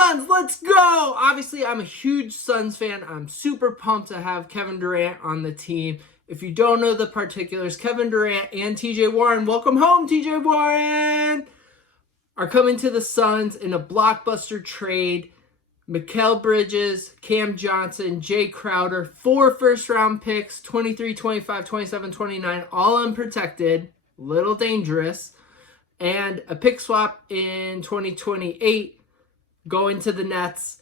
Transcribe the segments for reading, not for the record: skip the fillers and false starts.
Suns, let's go! Obviously, I'm a huge Suns fan. I'm super pumped to have Kevin Durant on the team. If you don't know the particulars, Kevin Durant and TJ Warren, welcome home, TJ Warren, are coming to the Suns in a blockbuster trade. Mikal Bridges, Cam Johnson, Jay Crowder, 4 first-round picks, 23, 25, 27, 29, all unprotected, little dangerous, and a pick swap in 2028 going to the Nets.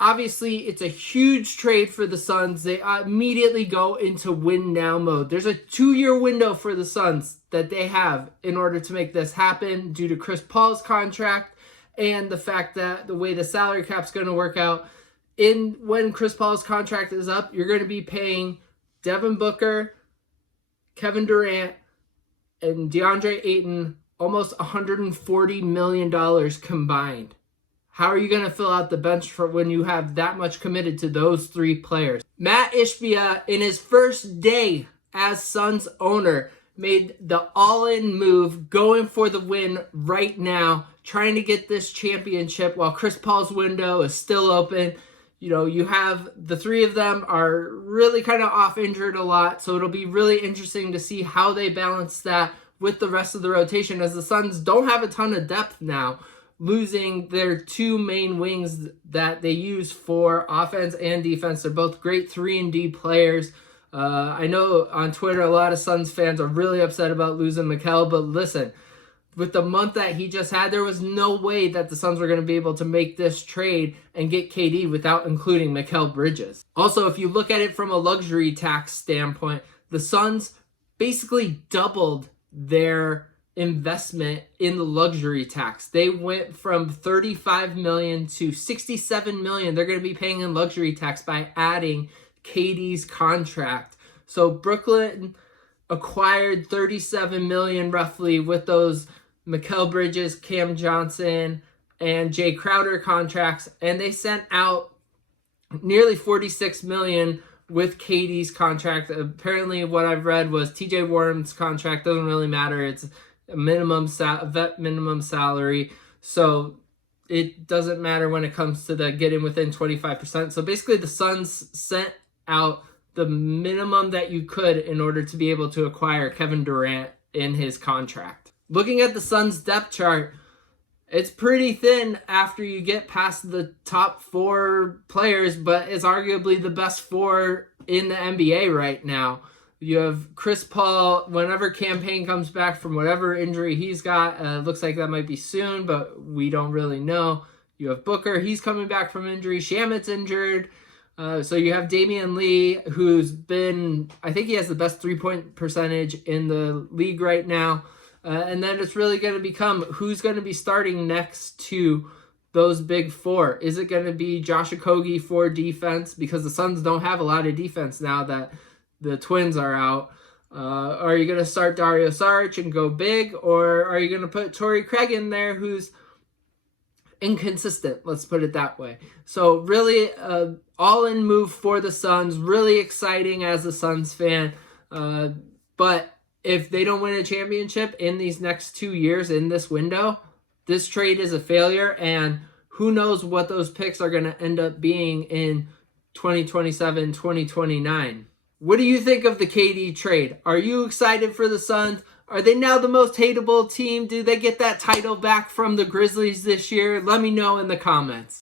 Obviously, it's a huge trade for the Suns. They immediately go into win-now mode. There's a 2-year window for the Suns that they have in order to make this happen due to Chris Paul's contract and the fact that the way the salary cap's going to work out. When Chris Paul's contract is up, you're going to be paying Devin Booker, Kevin Durant, and DeAndre Ayton almost $140 million combined. How are you going to fill out the bench for when you have that much committed to those 3 players? Matt Ishbia, in his first day as Suns owner, made the all-in move, going for the win right now, trying to get this championship while Chris Paul's window is still open. You know, you have the 3 of them are really kind of off injured a lot, so it'll be really interesting to see how they balance that with the rest of the rotation, as the Suns don't have a ton of depth now, losing their 2 main wings that they use for offense and defense. They're both great 3-and-D players. I know on Twitter a lot of Suns fans are really upset about losing Mikal, but listen, with the month that he just had, there was no way that the Suns were going to be able to make this trade and get KD without including Mikal Bridges. Also, if you look at it from a luxury tax standpoint, the Suns basically doubled their investment in the luxury tax. They went from $35 million to $67 million they're going to be paying in luxury tax by adding KD's contract. So Brooklyn acquired $37 million roughly with those Mikal Bridges, Cam Johnson, and Jay Crowder contracts, and they sent out nearly $46 million with KD's contract. Apparently what I've read was TJ Warren's contract doesn't really matter. It's a vet minimum salary, so it doesn't matter when it comes to the getting within 25%. So basically the Suns sent out the minimum that you could in order to be able to acquire Kevin Durant in his contract. Looking at the Suns depth chart, it's pretty thin after you get past the top 4 players, but it's arguably the best 4 in the NBA right now. You have Chris Paul, whenever Cam Payne comes back from whatever injury he's got, looks like that might be soon, but we don't really know. You have Booker, he's coming back from injury. Shamit's injured. So you have Damian Lee, who's been, I think he has the best 3-point percentage in the league right now. And then it's really going to become who's going to be starting next to those big 4. Is it going to be Josh Okogie for defense? Because the Suns don't have a lot of defense now that the Twins are out. Are you going to start Dario Saric and go big? Or are you going to put Torrey Craig in there, who's inconsistent? Let's put it that way. So really all-in move for the Suns. Really exciting as a Suns fan. But if they don't win a championship in these next 2 years in this window, this trade is a failure, and who knows what those picks are going to end up being in 2027, 2029. What do you think of the KD trade? Are you excited for the Suns? Are they now the most hateable team? Do they get that title back from the Grizzlies this year? Let me know in the comments.